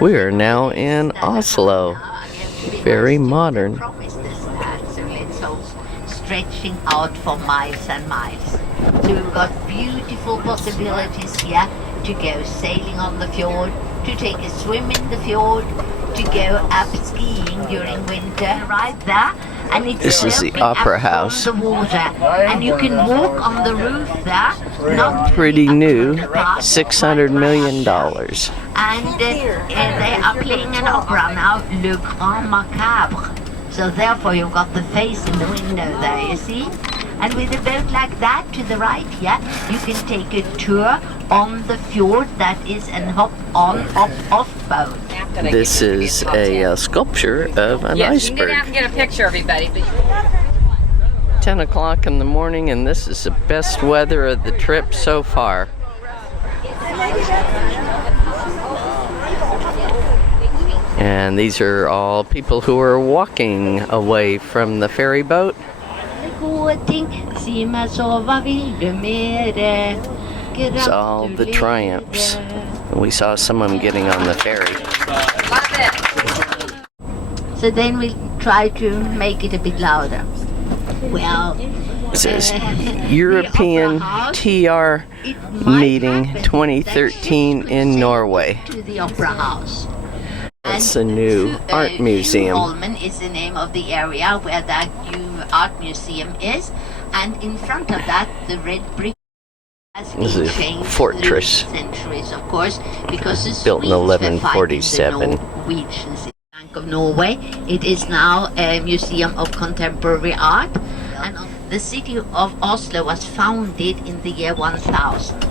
We are now in Oslo. Very modern. So let's hope stretching out for miles and miles. So we've got beautiful possibilities here to go sailing on the fjord, to take a swim in the fjord, to go up skiing during winter, right there. And it's This is the Opera House. the water, and you can walk on the roof there. Not Pretty new, part, $600 million. And they are playing an opera now, Le Grand Macabre. So therefore you've got the face in the window there, you see? And with a boat like that to the right here, you can take a tour on the fjord that is an hop-on, hop-off boat. This is a sculpture of an Yes, you can iceberg. get out and get a picture, everybody. 10 o'clock in the morning, and this is the best weather of the trip so far. And these are all people who are walking away from the ferry boat. It's all the triumphs. We saw some of them getting on the ferry. So then we'll try to make it a bit louder. Well, It says European TR meeting 2013 in Norway. to the Opera House. It's a new art museum. Holmen is the name of the area where that new art museum is, and in front of that, the red brick has This been is a changed fortress. through centuries, of course, because the Built in Swedes were 1147. fighting the Norwegians. Bank of Norway. It is now a museum of contemporary art, and the city of Oslo was founded in the year 1000.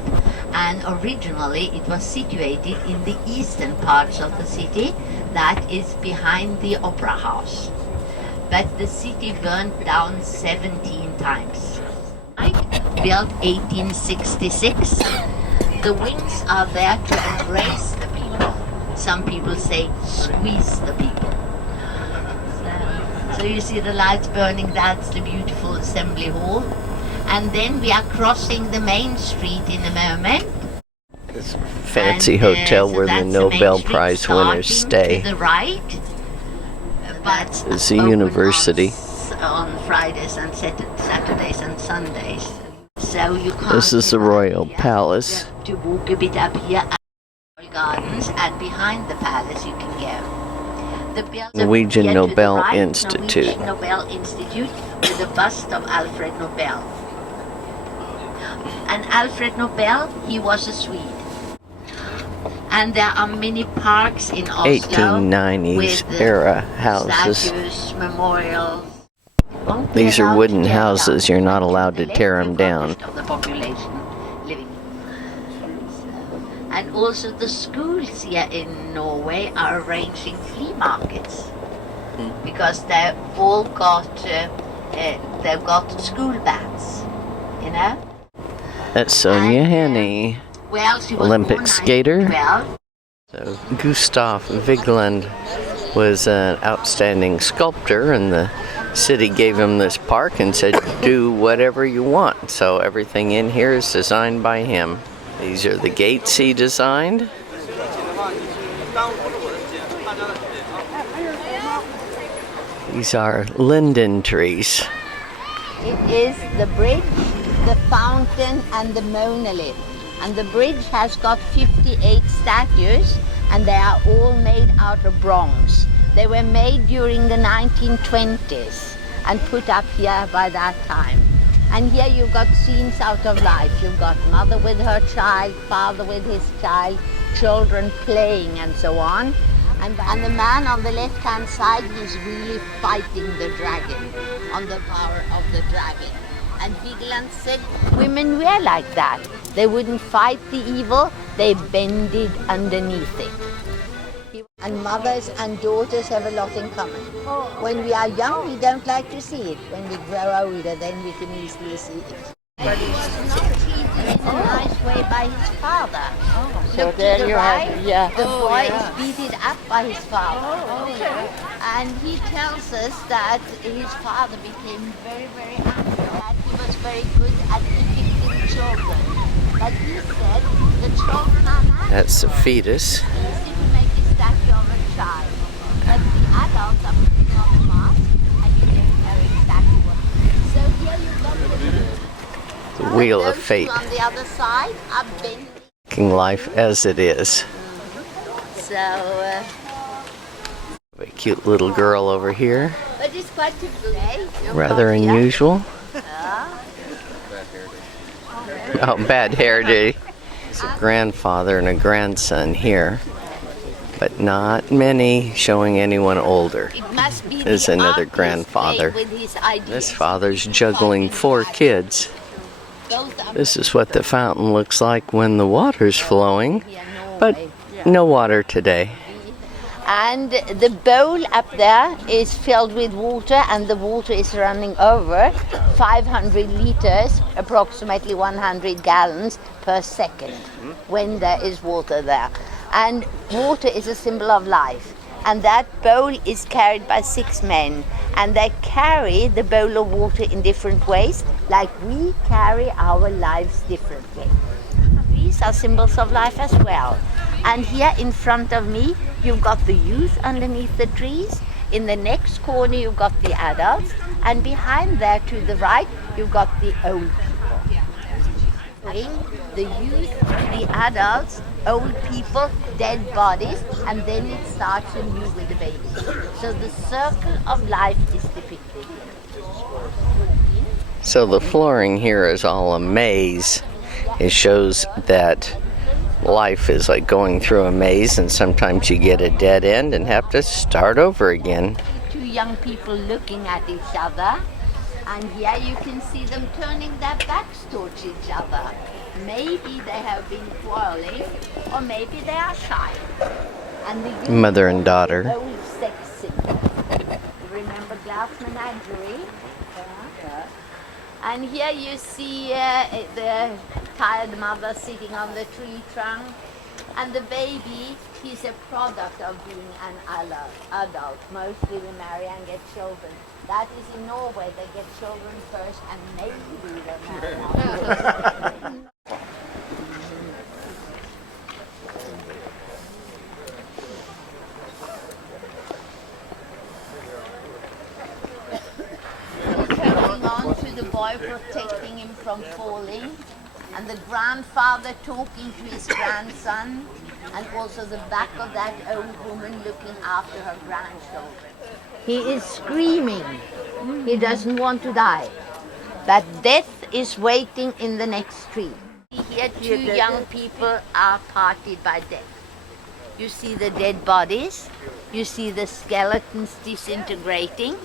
And originally it was situated in the eastern parts of the city, that is behind the Opera House. But the city burned down 17 times. Right? Built 1866. The wings are there to embrace the people. Some people say squeeze the people. So you see the lights burning, that's the beautiful assembly hall. And then we are crossing the main street in a moment. This fancy And, hotel so where the that's Main Nobel Street Prize winners starting stay. To the right, but It's a open university. on Fridays and Saturdays and Sundays. So you can't. This is the Royal here. Palace. To walk a bit up here at the gardens, and behind the palace you can go. The building Norwegian here to the Nobel right, Institute. Norwegian Nobel Institute with a bust of Alfred Nobel. And Alfred Nobel, he was a Swede. And there are many parks in Oslo 1890s with era houses. statues, memorials. Won't be These are allowed wooden to tear houses. down. You're not allowed to The tear them down. of the population living. And also the schools here in Norway are arranging flea markets because they've all got they've got school bags, you know. That's Sonja Henie, Well, she was Olympic born skater. 1912. So Gustav Vigeland was an outstanding sculptor, and the city gave him this park and said, do whatever you want. So everything in here is designed by him. These are the gates he designed. These are linden trees. It is the bridge, the fountain, and the monolith. And the bridge has got 58 statues, and they are all made out of bronze. They were made during the 1920s and put up here by that time. And here you've got scenes out of life. You've got mother with her child, father with his child, children playing, and so on. And the man on the left-hand side, he's really fighting the dragon, on the power of the dragon. And Vigeland said, women were like that. They wouldn't fight the evil, they bended underneath it. And mothers and daughters have a lot in common. When we are young, we don't like to see it. When we grow older, then we can easily see it. But he was not treated in a nice way by his father. Look to the right, the boy is beaten up by his father. And he tells us that his father became very, very angry. And he was very good at depicting children. But he said the children are nice. That's the fetus. Easy to make it shy. But the adults are putting on the mask and you don't know exactly what. So here you've got The wheel of those fate. two on the other side are bending. Taking life as it is. So, A cute little girl over here. but it's quite typical, eh? Rather unusual. Oh, bad hair day. There's a grandfather and a grandson here, but not many showing anyone older. It must be There's the another artist grandfather. playing with his ideas. This father's juggling 4 kids. Those are This is what the fountain looks like when the water's flowing, here, but Norway. no water today. And the bowl up there is filled with water, and the water is running over 500 liters, approximately 100 gallons per second, when there is water there. And water is a symbol of life. And that bowl is carried by 6 men, and they carry the bowl of water in different ways, like we carry our lives differently. These are symbols of life as well. And here in front of me, you've got the youth underneath the trees. In the next corner, you've got the adults. And behind there to the right, you've got the old people. The youth, the adults, old people, dead bodies, and then it starts anew with the babies. So the circle of life is depicted here. So the flooring here is all a maze. It shows that life is like going through a maze, and sometimes you get a dead end and have to start over again. 2 young people looking at each other, and here you can see them turning their backs towards each other. Maybe they have been quarreling, or maybe they are shy. And the youth Mother and daughter. old sex symbol. You remember glass menagerie? And here you see the tired mother sitting on the tree trunk, and the baby, he's a product of being an adult. Mostly we marry and get children. That is in Norway, they get children first and maybe they marry afterwards. Holding on to the boy, protecting him from falling, and the grandfather talking to his grandson, and also the back of that old woman looking after her grandchildren. He is screaming. He doesn't want to die. But death is waiting in the next tree. Here 2 young people are parted by death. You see the dead bodies. You see the skeletons disintegrating.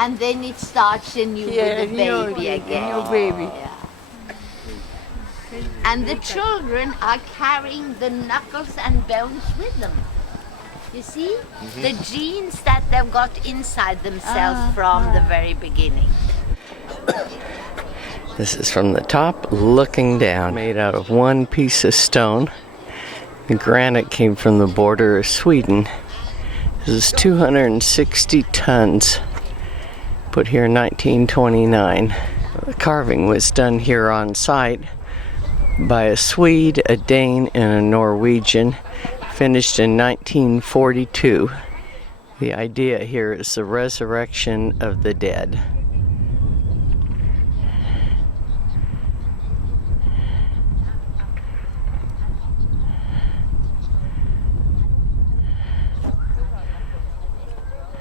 And then it starts anew with the baby again. Yeah. And the children are carrying the knuckles and bones with them. You see? The genes that they've got inside themselves from the very beginning. This is from the top looking down, made out of 1 piece of stone. The granite came from the border of Sweden. This is 260 tons. Put here in 1929. The carving was done here on site by a Swede, a Dane, and a Norwegian, finished in 1942. The idea here is the resurrection of the dead.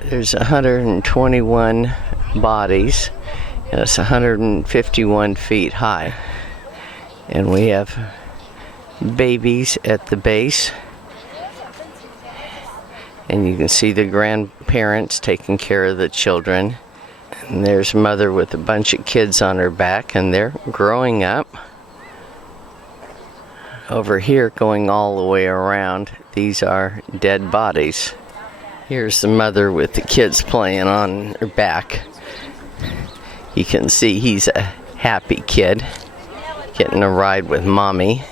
There's 121 bodies, and it's 151 feet high. And we have babies at the base. And you can see the grandparents taking care of the children. And there's mother with a bunch of kids on her back, and they're growing up. Over here, going all the way around, these are dead bodies. Here's the mother with the kids playing on her back. You can see he's a happy kid, getting a ride with mommy.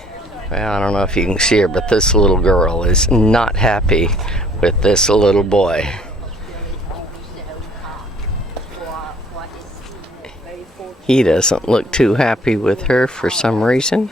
Well, I don't know if you can see her, but this little girl is not happy with this little boy. He doesn't look too happy with her for some reason.